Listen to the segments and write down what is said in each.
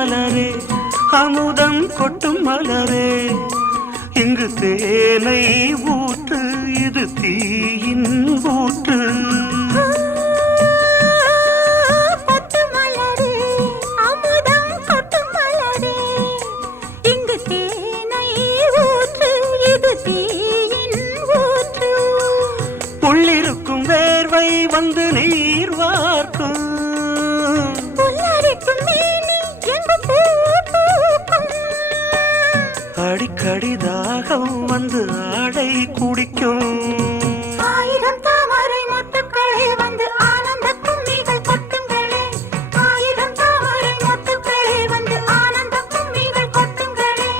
மலரே அமுதம் கொட்டும் மலரே இங்கு தேனை ஊற்று இது தீயின் ஊற்று உள்ளிருக்கும் வேர்வை வந்து நீர் வார்க்கும் அடிக்கடி தாகம் வந்து ஆடை குடிக்கும் ஆயிரம் தாமரை மொட்டுக்களே வந்து ஆனந்த கும்மிகள் கொட்டுங்களே ஆயிரம் தாமரை மொட்டுக்களே வந்து ஆனந்த கும்மிகள் கொட்டுங்களே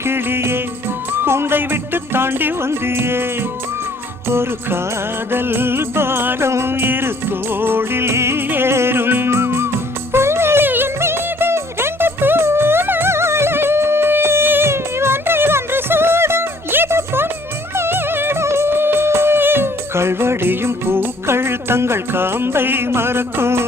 கிளியே கூண்டை விட்டு தாண்டி வந்தியே ஒரு காதல் பாரம் இரு தோளில் ஏறும் புல்வெளியின் மீது ரெண்டு பூமாலை ஒன்றை ஒன்று சூடும் இது பொன்மேடை கல்வடியும் பூக்கள் தங்கள் காம்பை மறக்கும்